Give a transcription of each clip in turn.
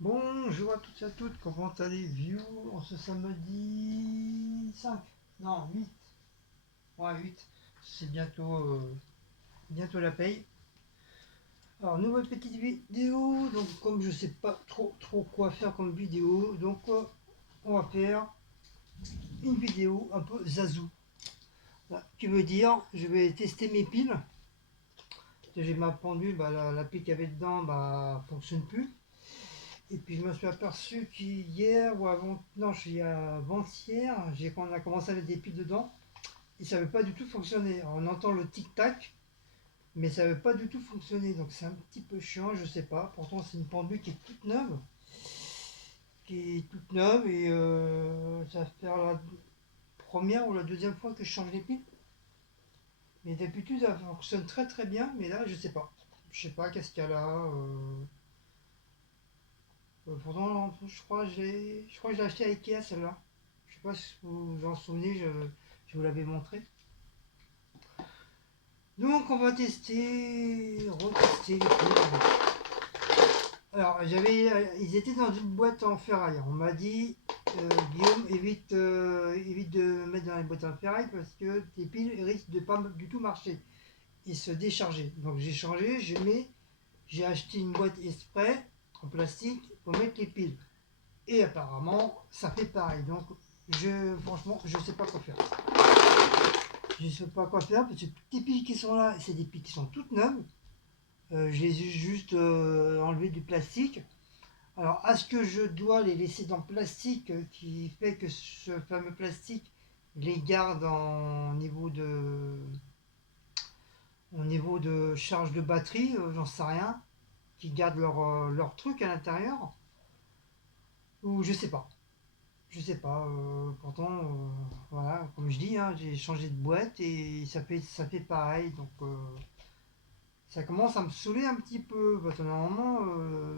Bonjour à toutes et à toutes, comment allez-vous en ce samedi 5? Non, 8. Ouais, 8. C'est bientôt la paye. Alors, nouvelle petite vidéo. Donc, comme je sais pas trop quoi faire comme vidéo, donc on va faire une vidéo un peu zazou. Là, qui veut dire, je vais tester mes piles. J'ai ma pendule, bah, la pile qu'il y avait dedans, bah, fonctionne plus. Et puis je me suis aperçu qu'hier ou avant, non, avant-hier, quand on a commencé à mettre des piles dedans, et ça ne veut pas du tout fonctionner. Alors, on entend le tic-tac, mais ça ne veut pas du tout fonctionner. Donc c'est un petit peu chiant, je sais pas. Pourtant c'est une pendule qui est toute neuve et ça va faire la première ou la deuxième fois que je change les piles. Mais d'habitude ça fonctionne très bien, mais là je sais pas. Je sais pas qu'est-ce qu'il y a là. Pourtant, je crois que je l'ai acheté à Ikea celle-là. Je sais pas si vous vous en souvenez, je vous l'avais montré. Donc on va retester les piles. Alors ils étaient dans une boîte en ferraille. On m'a dit, Guillaume, évite de mettre dans les boîtes en ferraille parce que tes piles risquent de pas du tout marcher et se décharger. Donc j'ai changé, j'ai acheté une boîte exprès en plastique pour mettre les piles. Et apparemment, ça fait pareil. Donc, franchement, je sais pas quoi faire. Je sais pas quoi faire parce que toutes les piles qui sont là, c'est des piles qui sont toutes neuves. Je les ai juste enlevées du plastique. Alors, est-ce que je dois les laisser dans le plastique qui fait que ce fameux plastique les garde au niveau de charge de batterie, j'en sais rien, qui garde leur truc à l'intérieur, ou je sais pas. Je sais pas, pourtant, voilà, comme je dis, hein, j'ai changé de boîte et ça fait pareil, donc ça commence à me saouler un petit peu, parce que normalement,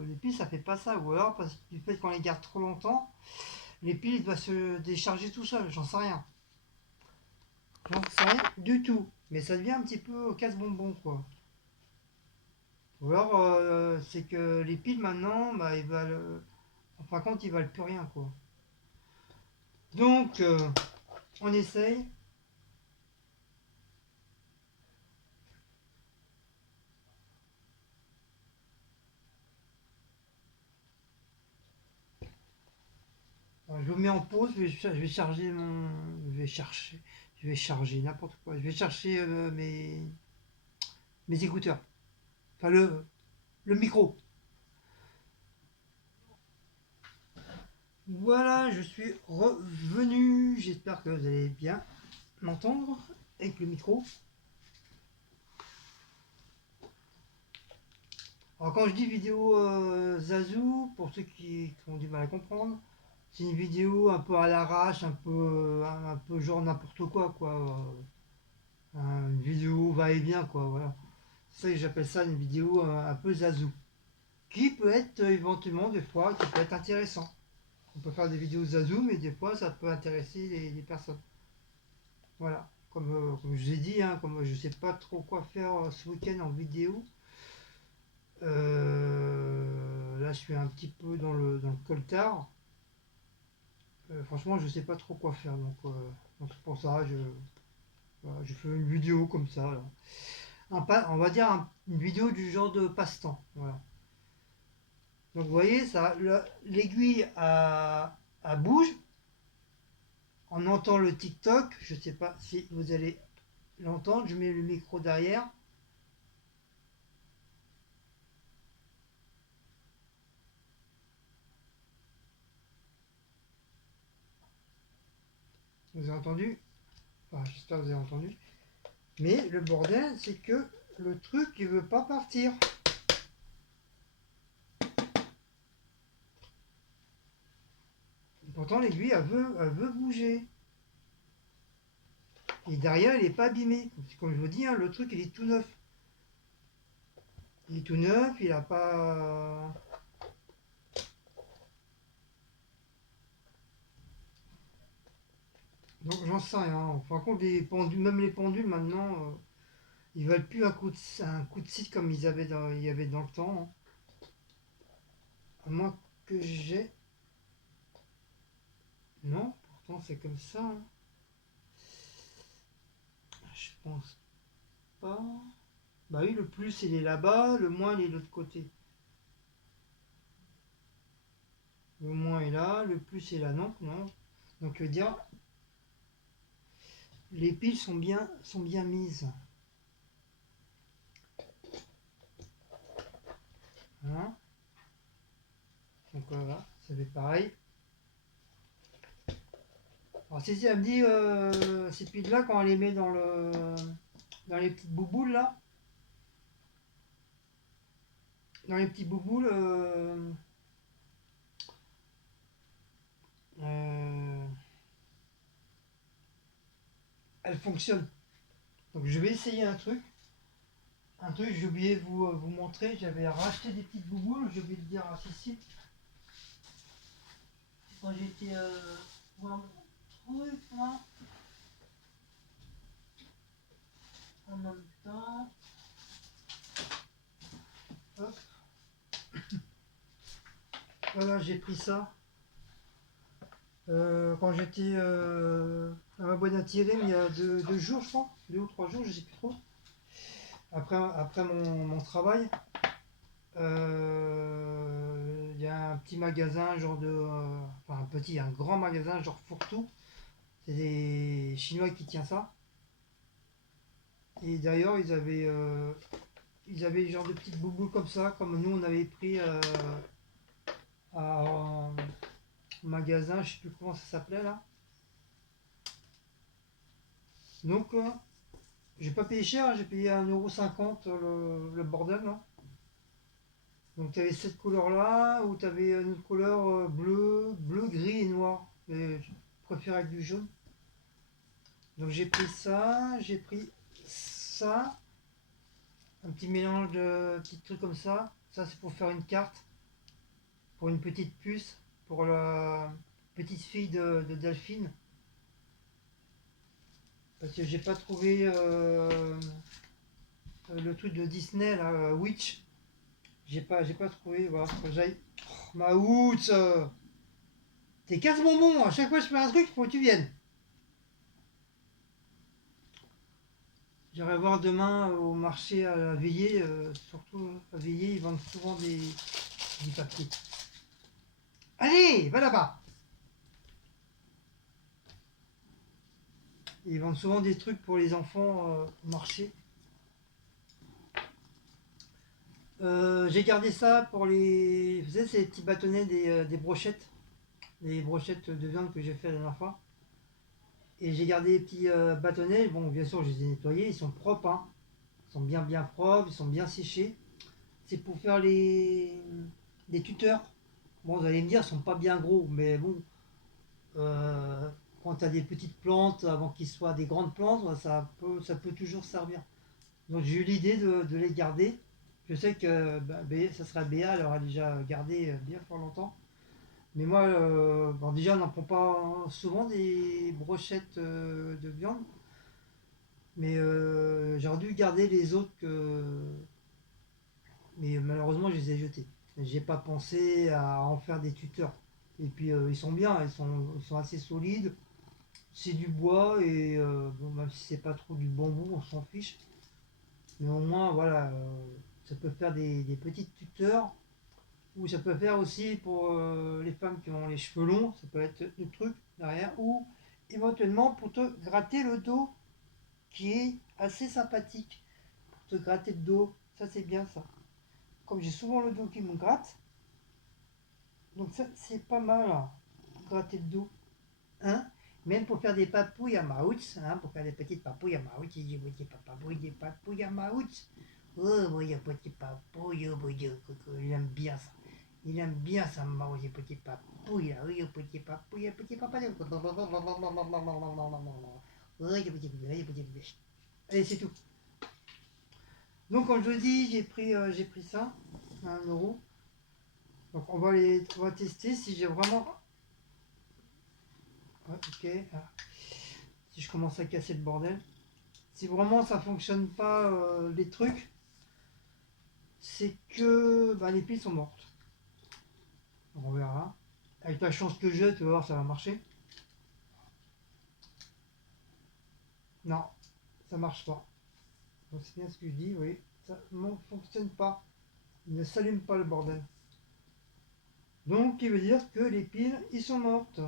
les piles, ça fait pas ça, ou alors parce que du fait qu'on les garde trop longtemps, les piles doivent se décharger tout seul, j'en sais rien du tout, mais ça devient un petit peu casse-bonbon, quoi. Ou alors, c'est que les piles, maintenant, bah, ils valent, en fin de compte, ils valent plus rien, quoi. Donc, on essaye. Alors, je vous mets en pause, je vais charger mon. Je vais charger n'importe quoi. Je vais chercher mes écouteurs. Enfin, le micro. Voilà, je suis revenu. J'espère que vous allez bien m'entendre avec le micro. Alors, quand je dis vidéo Zazou, pour ceux qui ont du mal à comprendre, c'est une vidéo un peu à l'arrache, un peu genre n'importe quoi, quoi. Une vidéo va-et-vient, quoi, voilà. C'est ça que j'appelle ça une vidéo un peu Zazou. Qui peut être éventuellement des fois, qui peut être intéressant. On peut faire des vidéos Zazou, mais des fois ça peut intéresser les personnes. Voilà. Comme je vous ai dit, hein, comme je sais pas trop quoi faire ce week-end en vidéo, là je suis un petit peu dans le coltard. Franchement, je sais pas trop quoi faire. Donc c'est pour ça, voilà, je fais une vidéo comme ça. Là. On va dire une vidéo du genre de passe-temps. Voilà. Donc vous voyez, l'aiguille à bouge. On entend le TikTok. Je ne sais pas si vous allez l'entendre. Je mets le micro derrière. Vous avez entendu? Enfin, j'espère que vous avez entendu. Mais le bordel, c'est que le truc, il veut pas partir. Pourtant, l'aiguille, elle veut bouger. Et derrière, il n'est pas abîmé. Comme je vous dis, hein, le truc, il est tout neuf. Il est tout neuf, il n'a pas. Donc j'en sais rien. Enfin, contre les pendules, même les pendules maintenant, ils veulent plus un coup de scie comme il y avait dans le temps. Hein. À moins que j'ai. Non, pourtant c'est comme ça. Hein. Je pense pas. Bah oui, le plus il est là-bas, le moins il est de l'autre côté. Le moins est là, le plus est là. Non, non. Donc je veux dire, les piles sont bien mises. Hein. Donc voilà, ça fait pareil. Alors Cécile elle me dit, ces piles-là, quand elle les met dans les petites bouboules là, dans les petits bouboules, euh, elles fonctionnent. Donc je vais essayer un truc. Un truc, j'ai oublié de vous montrer, j'avais racheté des petites bouboules, j'ai oublié de dire à Cécile. Quand j'étais voir mon truc là, en même temps. Hop. Voilà, j'ai pris ça. Quand j'étais à ma boîte à tirer, il y a 2 jours, je crois, 2 ou 3 jours, je sais plus trop. Après mon travail, il y a un petit magasin, genre enfin un grand magasin, genre fourre-tout. C'est des Chinois qui tiennent ça. Et d'ailleurs, ils avaient genre de petites bouboules comme ça, comme nous on avait pris à un magasin, je sais plus comment ça s'appelait là. Donc, j'ai pas payé cher, hein, j'ai payé 1,50 € le bordel là. Donc, tu avais cette couleur-là, ou tu avais une autre couleur bleu, gris et noir. Et je préfère avec du jaune. Donc, j'ai pris ça, un petit mélange de petits trucs comme ça. Ça, c'est pour faire une carte, pour une petite puce, pour la petite fille de Delphine. Parce que j'ai pas trouvé le truc de Disney, là, Witch. J'ai pas trouvé. Voilà, faut que j'aille. Oh, ma outre t'es casse bonbon, à chaque fois que je fais un truc, il faut que tu viennes. J'irai voir demain au marché à Veillé, surtout à Veillé, ils vendent souvent des papiers. Allez, va là-bas. Ils vendent souvent des trucs pour les enfants au marché. J'ai gardé ça pour les. Vous savez, ces petits bâtonnets des brochettes. Les brochettes de viande que j'ai fait la dernière fois. Et j'ai gardé les petits bâtonnets. Bon, bien sûr, je les ai nettoyés. Ils sont propres. Hein. Ils sont bien propres. Ils sont bien séchés. C'est pour faire les tuteurs. Bon, vous allez me dire, ils sont pas bien gros. Mais bon, euh, quand tu as des petites plantes, avant qu'ils soient des grandes plantes, bah, ça peut toujours servir. Donc j'ai eu l'idée de les garder. Je sais que ça sera Béa, elle aura déjà gardé bien fort longtemps. Mais moi, bon, déjà, on n'en prend pas souvent des brochettes de viande. Mais j'aurais dû garder les autres mais malheureusement, je les ai jetés. J'ai pas pensé à en faire des tuteurs. Et puis, ils sont bien, ils sont assez solides. C'est du bois et bon, même si c'est pas trop du bambou, on s'en fiche. Mais au moins, voilà, ça peut faire des petites tuteurs. Ou ça peut faire aussi pour les femmes qui ont les cheveux longs, ça peut être le truc derrière. Ou éventuellement pour te gratter le dos, qui est assez sympathique. Pour te gratter le dos, ça c'est bien ça. Comme j'ai souvent le dos qui me gratte, donc ça c'est pas mal, hein, pour gratter le dos. Hein? Même pour faire des papouilles à Maouts, hein, pour faire des petites papouilles à Maouts, il dit, oui, des papouilles à Maouts. Oh, oui, petit papouille, oh, oui, il aime bien ça. Il aime bien ça, Maouts, les petits papouilles, là, oui, petit papouille, petit papouille. Oui, les petits bébés. Allez, c'est tout. Donc, comme je vous dis, j'ai pris ça, à 1 €. Donc, on va tester si j'ai vraiment. Ouais, ok. Ah. Si je commence à casser le bordel. Si vraiment ça fonctionne pas les trucs, c'est que bah, les piles sont mortes. On verra. Avec la chance que j'ai, tu vas voir, ça va marcher. Non, ça marche pas. Donc c'est bien ce que je dis, oui. Ça ne fonctionne pas. Il ne s'allume pas le bordel. Donc, il veut dire que les piles, ils sont mortes.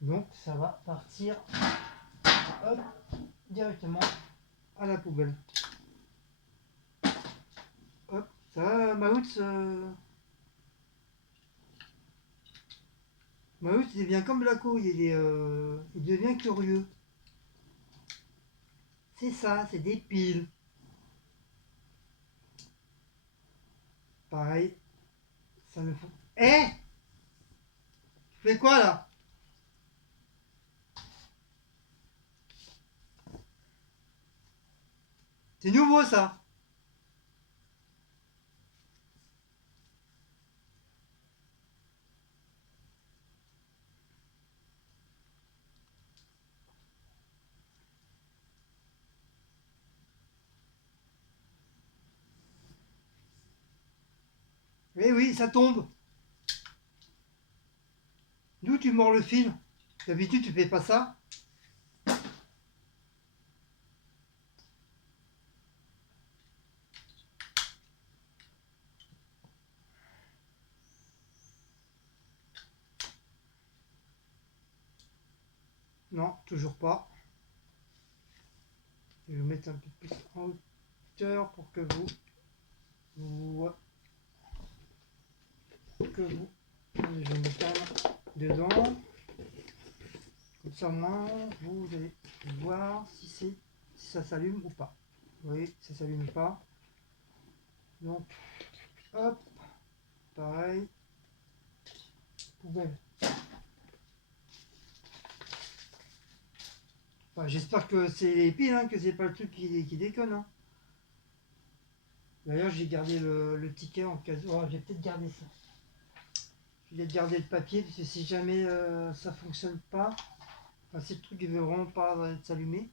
Donc, ça va partir hop, directement à la poubelle. Hop, ça va, Maouts, il devient comme Blaco, il devient curieux. C'est ça, c'est des piles. Pareil, ça me faut. Eh, tu fais quoi là? C'est nouveau ça. Eh oui, ça tombe. D'où tu mords le fil? D'habitude, tu fais pas ça. Non, toujours pas. Je vais mettre un peu plus en hauteur pour que vous, que vous. Je vais mettre un dedans. Comme ça, au moins, vous allez voir si ça s'allume ou pas. Vous voyez, ça s'allume pas. Donc, hop, pareil. Poubelle. Enfin, j'espère que c'est les piles, hein, que c'est pas le truc qui déconne. Hein. D'ailleurs, j'ai gardé le ticket en cas. Oh, j'ai peut-être gardé ça. Je vais garder le papier parce que si jamais ça fonctionne pas, enfin, si le truc ne veut vraiment pas s'allumer,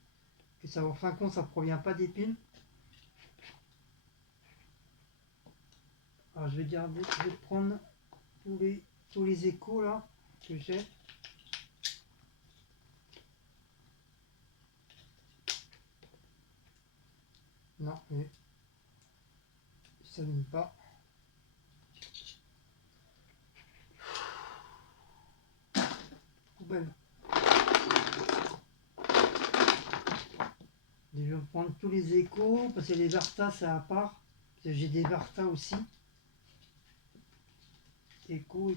que ça en fin de compte ça provient pas des piles. Alors je vais garder, je vais prendre tous les échos là que j'ai. Non, mais ça s'allume pas. Poubelle. Je vais prendre tous les échos parce que les Varta c'est à part. Parce que j'ai des Varta aussi. Écho,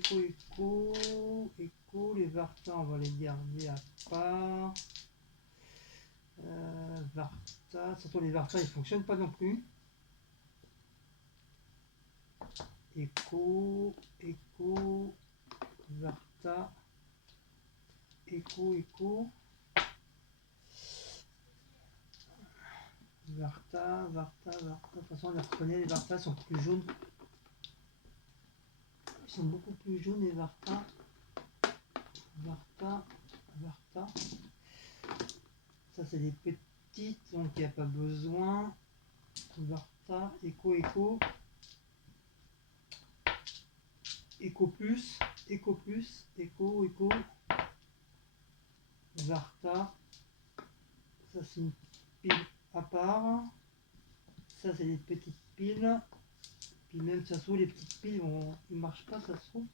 les Varta on va les garder à part. Varta, surtout les Varta ils fonctionnent pas non plus. Écho, Varta, écho, Varta. De toute façon, on les reconnaît, les Varta sont plus jaunes. Ils sont beaucoup plus jaunes, les Varta. Varta. Ça, c'est des petites, donc il n'y a pas besoin. Varta, écho. Écho plus. Varta. Ça, c'est une pile à part. Ça, c'est des petites piles. Puis même, ça se trouve, les petites piles, ils ne marchent pas, ça se trouve.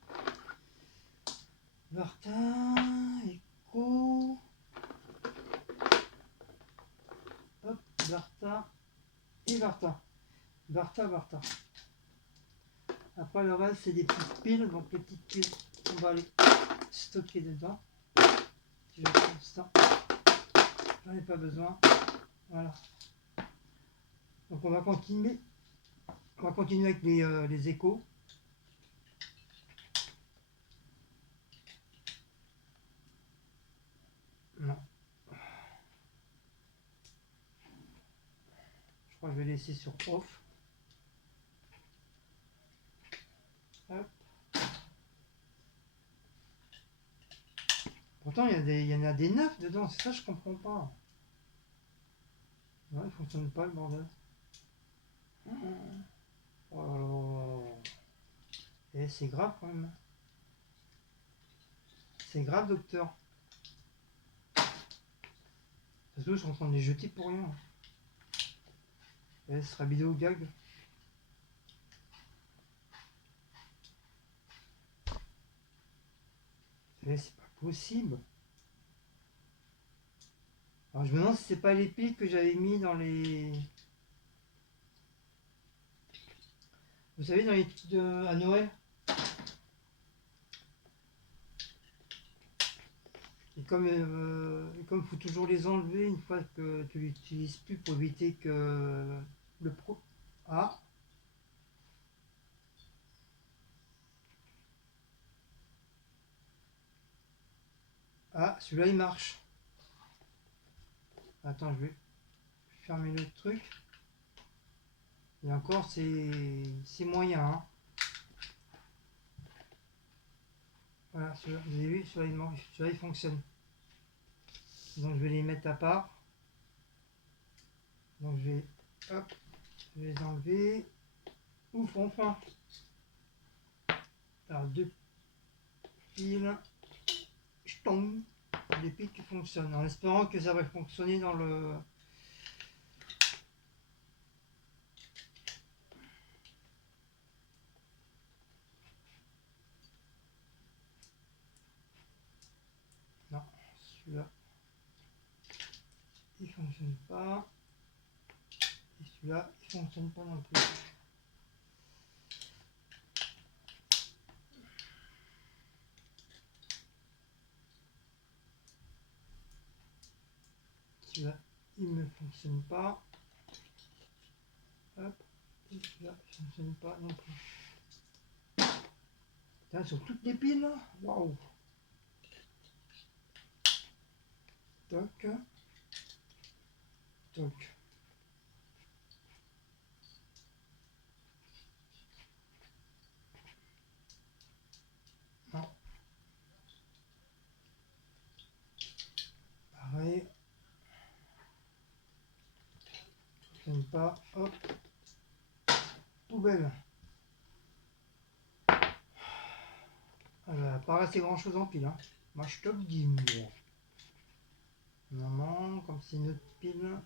Varta, écho. Hop, Varta et Varta. Varta. Après, le reste, c'est des petites piles. Donc, les petites piles, on va les stocker dedans. Je vais prendre ça. J'en ai pas besoin. Voilà. Donc, on va continuer. Avec les échos. Non. Je crois que je vais laisser sur off. Hop. Pourtant, il y en a des neufs dedans. C'est ça, je comprends pas. Non, il fonctionne pas le bordel. Oh là là. Et c'est grave quand même. C'est grave, docteur. Parce que je suis en train de les jeter pour rien. Et ce sera vidéo gag. Et c'est pas possible. Alors je me demande si c'est pas les piles que j'avais mis dans les... Vous savez, dans les trucs à Noël. Et comme il faut toujours les enlever une fois que tu l'utilises plus pour éviter que le pro... Ah, ah, celui-là il marche. Attends, je vais fermer le truc. Et encore, c'est moyen. Hein. Voilà, vous avez vu, celui-là il fonctionne. Donc je vais les mettre à part. Donc je vais, hop, je vais les enlever. Ouf, enfin. Alors deux piles. Je tombe. Les piles qui fonctionnent. En espérant que ça va fonctionner dans le... Non, celui-là. Il fonctionne pas. Et celui-là, il fonctionne pas non plus. Celui-là, il ne fonctionne pas. Hop. Et celui-là, il ne fonctionne pas non plus. Putain, sur toutes les piles là. Waouh. Toc. Toc. Non. Pareil. Ça ne fonctionne pas. Hop. Poubelle. Elle va pas rester grand chose en pile. Hein. Moi je te le dis, moi. Non, comme c'est une autre pile.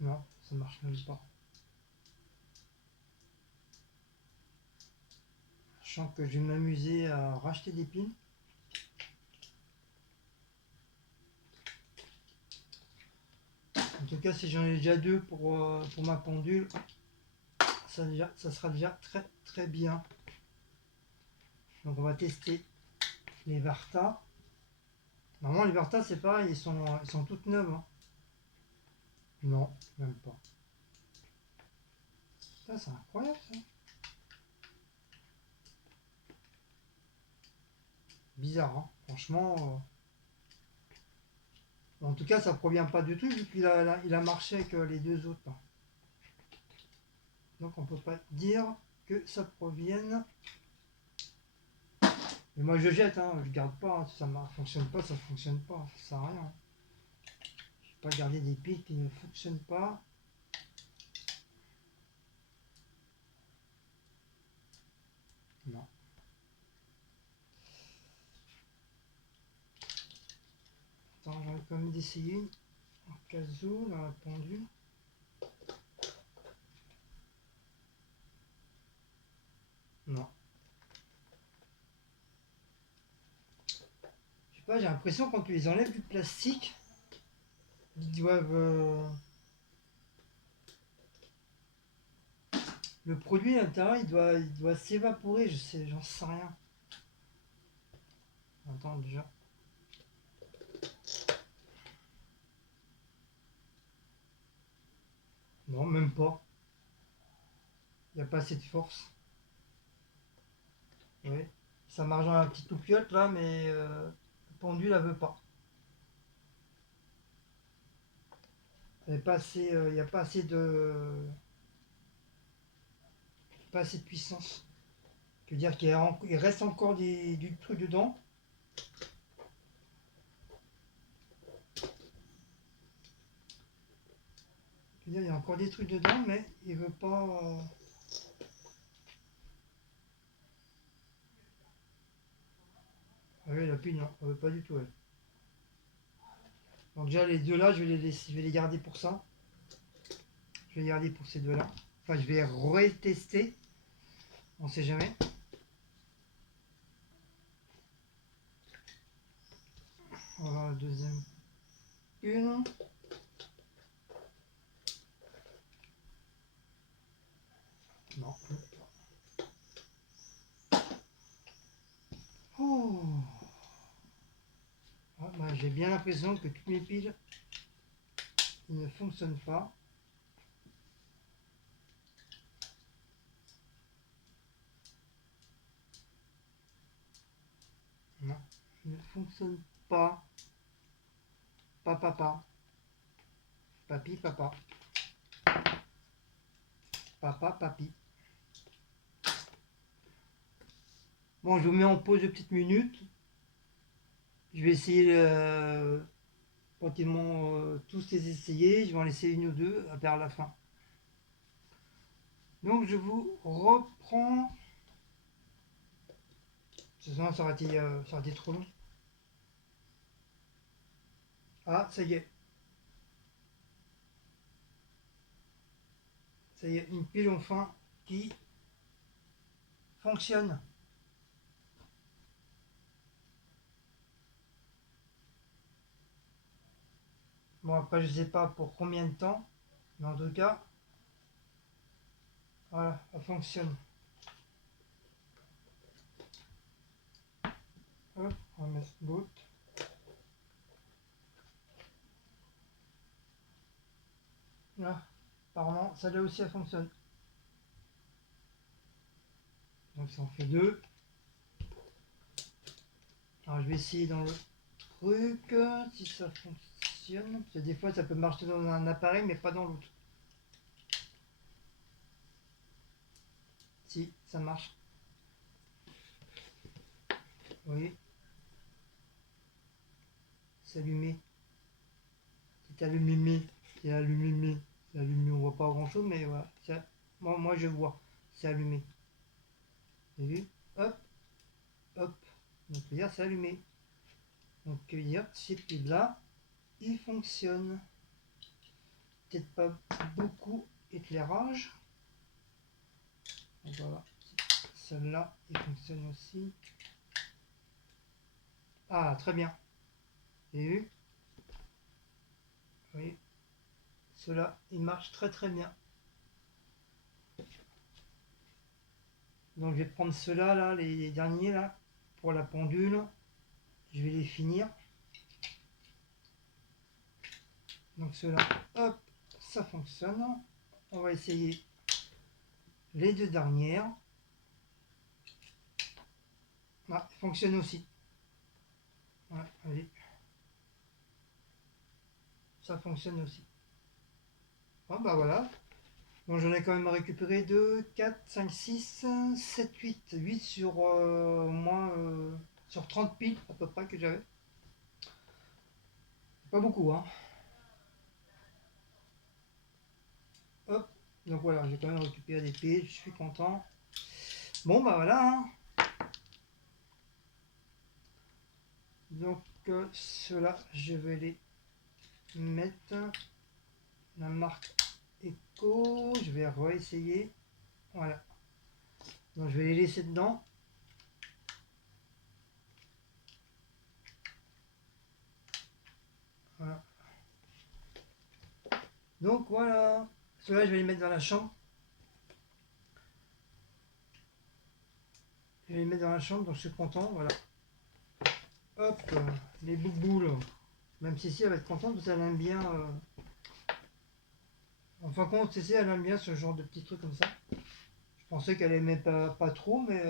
Non, ça marche même pas. Je sens que je vais m'amuser à racheter des piles. En tout cas, si j'en ai déjà deux pour ma pendule, ça sera déjà très très bien. Donc on va tester les Varta. Normalement les Varta c'est pareil, ils sont toutes neuves. Hein. Non, même pas. Ça c'est incroyable ça. Bizarre, hein. Franchement. En tout cas ça provient pas du tout vu qu'il il a marché avec les deux autres. Hein. Donc on peut pas dire que ça provienne. Mais moi je jette, hein, je garde pas, hein. Si ça ne fonctionne pas, ça fonctionne pas, ça sert à rien. Je vais pas garder des piles qui ne fonctionnent pas. Non. Attends, j'aurais quand même d'essayer en cas où dans la pendule. Non. Je sais pas, j'ai l'impression quand tu les enlèves du plastique, ils doivent... le produit à l'intérieur, il doit s'évaporer, j'en sais rien. Attends déjà. Non, même pas. Il n'y a pas assez de force. Oui. Ça marche dans la petite loupiote là, mais le pendule, elle veut pas. Il n'y a pas assez pas assez de puissance. Je veux dire qu'il reste encore du truc dedans. Je veux dire, il y a encore des trucs dedans, mais il veut pas. papy, non, pas du tout, elle. Donc déjà les deux là, je vais les garder pour ça. Je vais les garder pour ces deux là. Enfin, je vais retester. On sait jamais. Voilà, la deuxième. Une. Non. Oh. Ah, bah, j'ai bien l'impression que toutes mes piles ne fonctionnent pas. Non, ne fonctionnent pas. Papa. Papy, papa. Papa, papy. Bon, je vous mets en pause de petites minutes. Je vais essayer tranquillement tous les essayer. Je vais en laisser une ou deux vers la fin. Donc je vous reprends. Sinon ça aurait été trop long. Ah, ça y est. Ça y est, une pile enfin qui fonctionne. Bon, après, je sais pas pour combien de temps, mais en tout cas, voilà, ça fonctionne. Hop, on va mettre l'autre. Là, apparemment, ça là aussi, ça fonctionne. Donc, ça en fait deux. Alors, je vais essayer dans le truc, si ça fonctionne. Parce que des fois, ça peut marcher dans un appareil, mais pas dans l'autre. Si, ça marche. Vous voyez, c'est allumé. C'est allumé. C'est allumé. C'est allumé. On voit pas grand chose, mais voilà. Moi, je vois. C'est allumé. Vous avez vu? Hop, hop. Donc, dire c'est allumé. Donc, dire ces piles là, ils fonctionnent. Peut-être pas beaucoup éclairage. Donc voilà. Celle-là, il fonctionne aussi. Ah, très bien. Vous avez vu? Oui. Cela, il marche très très bien. Donc je vais prendre ceux-là, là, les derniers là, pour la pendule. Je vais les finir. Donc ceux-là, hop, ça fonctionne. On va essayer les deux dernières. Ah, ça fonctionne aussi. Ouais, allez. Ça fonctionne aussi. Bon, bah voilà. Donc j'en ai quand même récupéré 2, 4, 5, 6, 7, 8. 8 sur moins sur 30 piles à peu près que j'avais. Pas beaucoup, hein. Hop. Donc voilà, j'ai quand même récupéré des piles, je suis content. Bon bah voilà, hein. Donc ceux-là, je vais les mettre. La marque Echo, je vais réessayer. Voilà. Donc je vais les laisser dedans. Voilà. Donc voilà. Ceux-là, je vais les mettre dans la chambre. Je vais les mettre dans la chambre, donc je suis content. Voilà. Hop, les bouboules. Même si elle va être contente parce qu'elle aime bien. En fin de compte, Cécile, elle aime bien ce genre de petits trucs comme ça. Je pensais qu'elle aimait pas trop, mais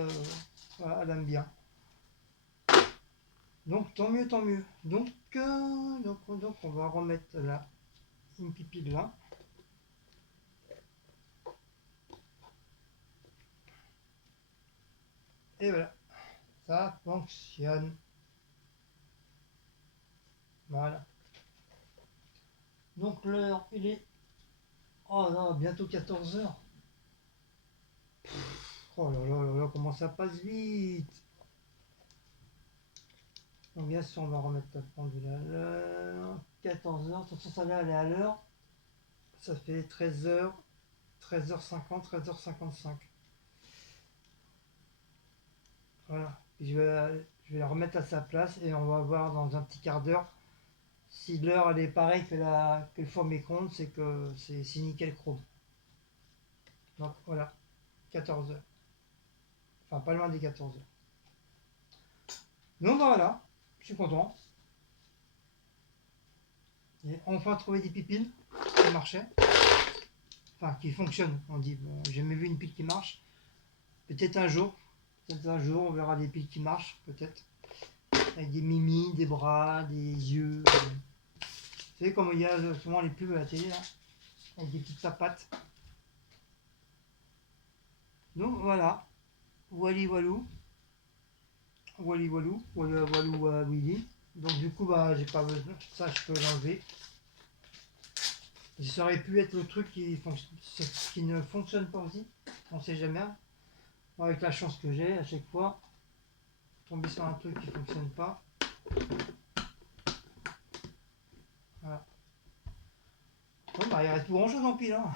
voilà, elle aime bien. Donc tant mieux, tant mieux. Donc on va remettre là une pipi là. Et voilà, ça fonctionne. Voilà. Donc l'heure, il est... Oh là, bientôt 14 h. Oh là là là là, comment ça passe vite. Donc bien sûr, on va remettre la pendule à l'heure. 14h, de toute façon, ça là, elle est à l'heure. Ça fait 13h, 13h50, 13h55. Voilà. Je vais la remettre à sa place et on va voir dans un petit quart d'heure si l'heure elle est pareille que le four micro-ondes, c'est que c'est nickel chrome. Donc voilà, 14h. Enfin, pas loin des 14h. Donc voilà, je suis content. J'ai enfin trouvé des pipines qui marchaient. Enfin, qui fonctionnent. On dit, bon, j'ai jamais vu une pile qui marche. Peut-être un jour. Peut-être un jour, on verra des piles qui marchent, peut-être. Avec des mimis, des bras, des yeux. Vous savez comme il y a souvent les pubs à la télé, là, avec des petites papates. Donc voilà, wally walou, wally walou, walou walou willy. Donc du coup, bah, j'ai pas besoin, ça je peux l'enlever. Ça aurait pu être le truc qui ne fonctionne pas aussi, on sait jamais. Moi, avec la chance que j'ai à chaque fois, tomber sur un truc qui ne fonctionne pas. Voilà. Bon, bah, il reste plus grand chose en pile. Hein.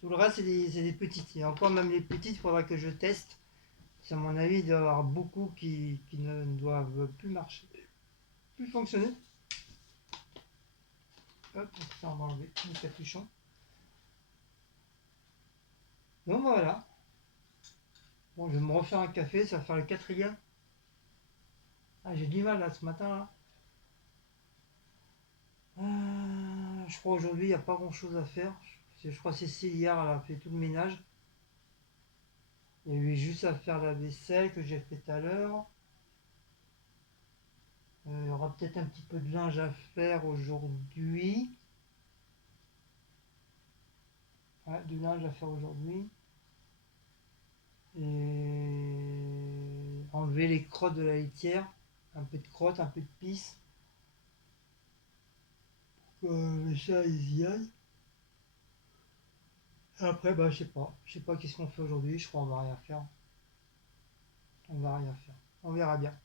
Tout le reste, c'est des petites. Et encore, même les petites, il faudra que je teste. À mon avis, il doit y avoir beaucoup qui ne doivent plus marcher, plus fonctionner. Hop, ça on va enlever le capuchon. Donc voilà. Bon, je vais me refaire un café, ça va faire le quatrième. Ah, j'ai du mal là ce matin là. Je crois aujourd'hui il n'y a pas grand chose à faire. Je crois que Cécile hier elle a fait tout le ménage. Il y avait juste à faire la vaisselle que j'ai fait tout à l'heure. Il y aura peut-être un petit peu de linge à faire aujourd'hui. Ouais, du linge à faire aujourd'hui. Et enlever les crottes de la litière. Un peu de crottes, un peu de pisse. Pour que les chats ils y aillent. Après, bah, je sais pas. Je sais pas qu'est-ce qu'on fait aujourd'hui. Je crois qu'on va rien faire. On va rien faire. On verra bien.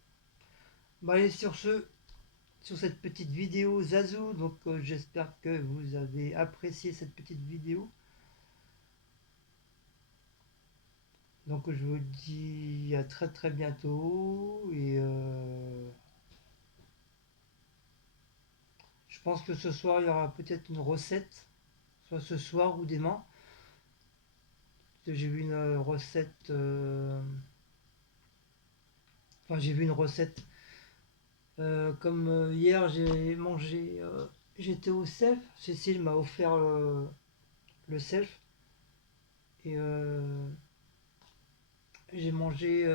Bon, allez, sur cette petite vidéo Zazou, donc j'espère que vous avez apprécié cette petite vidéo. Donc je vous dis à très très bientôt et je pense que ce soir il y aura peut-être une recette, soit ce soir ou demain. J'ai vu une recette, enfin j'ai vu une recette. Comme hier j'ai mangé, j'étais au self, Cécile m'a offert le self et j'ai mangé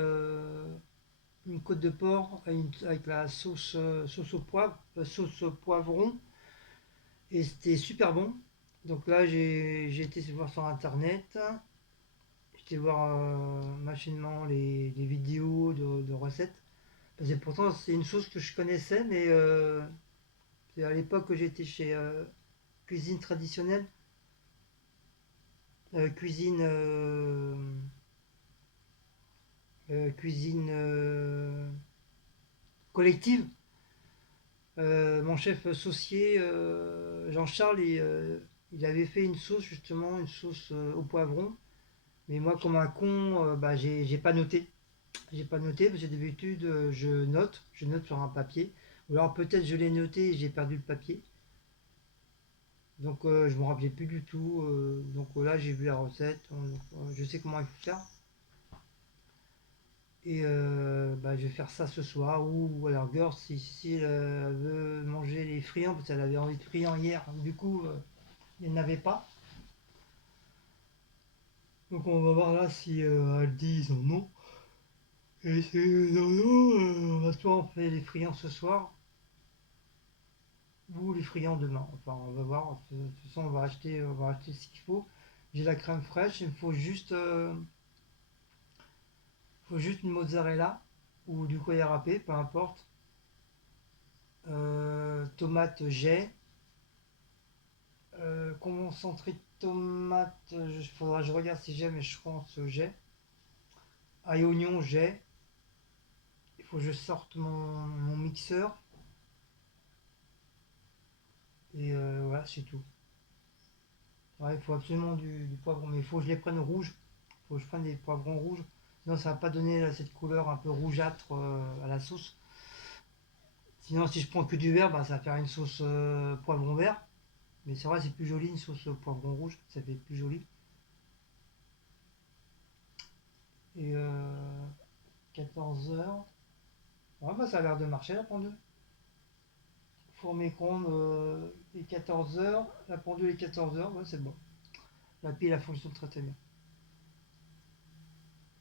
une côte de porc avec la sauce au poivre, sauce au poivron et c'était super bon. Donc là j'ai été voir sur internet, j'étais voir machinement les vidéos de recettes. Parce que pourtant c'est une sauce que je connaissais mais c'est à l'époque que j'étais chez Cuisine Traditionnelle, cuisine cuisine collective. Mon chef saucier, Jean-Charles, il avait fait une sauce, justement, une sauce au poivron. Mais moi, comme un con, bah, j'ai pas noté. J'ai pas noté parce que d'habitude, je note sur un papier. Ou alors peut-être je l'ai noté et j'ai perdu le papier. Donc je me rappelais plus du tout. Donc là, j'ai vu la recette. Je sais comment il faut faire. Et bah, je vais faire ça ce soir. Ou à la rigueur, si elle veut manger les friands, parce qu'elle avait envie de friands hier. Du coup, il n'y en avait pas. Donc on va voir là si elle dit non ont. Et si non, non, on va soit on fait les friands ce soir, ou les friands demain. Enfin, on va voir. De toute façon, on va acheter ce qu'il faut. J'ai la crème fraîche. Il me faut juste une mozzarella ou du coya râpé, peu importe. Tomate j'ai. Concentré de tomate, il faudra que je regarde si j'ai, mais je pense que j'ai. Ail oignon j'ai. faut que je sorte mon mixeur. Et voilà, c'est tout. Ouais, il faut absolument du poivron, mais il faut que je les prenne rouges. Il faut que je prenne des poivrons rouges. Sinon, ça va pas donner là, cette couleur un peu rougeâtre à la sauce. Sinon, si je prends que du vert, bah, ça va faire une sauce poivron vert. Mais c'est vrai, c'est plus joli une sauce poivron rouge. Ça fait plus joli. Et 14 heures. Ouais, bah, ça a l'air de marcher la pendule. Four micro-ondes et 14 heures. La pendule est 14 heures. Ouais, c'est bon. La pile, elle fonctionne très très bien.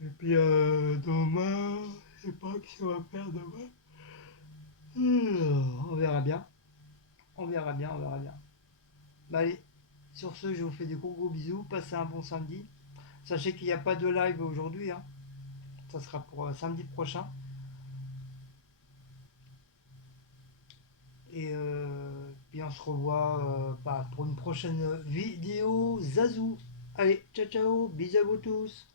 Et puis demain, je sais pas ce qu'on va faire demain. On verra bien. On verra bien, on verra bien. Bah allez, sur ce, je vous fais des gros bisous. Passez un bon samedi. Sachez qu'il n'y a pas de live aujourd'hui, hein. Ça sera pour samedi prochain. Et puis on se revoit pour une prochaine vidéo. Zazou. Allez, ciao ciao, bisous à vous tous.